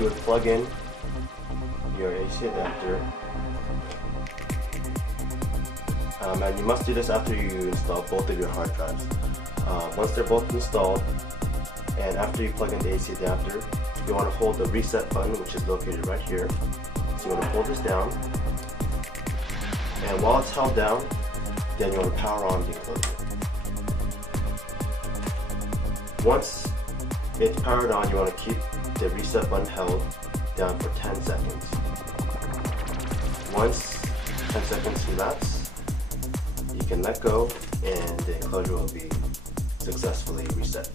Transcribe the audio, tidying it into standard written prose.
you would plug in your AC adapter. And you must do this after you install both of your hard drives. Once they're both installed, and after you plug in the AC adapter, you want to hold the reset button, which is located right here. So you want to hold this down, and while it's held down, then you want to power on the enclosure. Once it's powered on, you want to keep the reset button held down for 10 seconds. Once 10 seconds elapse, you can let go and the enclosure will be successfully reset.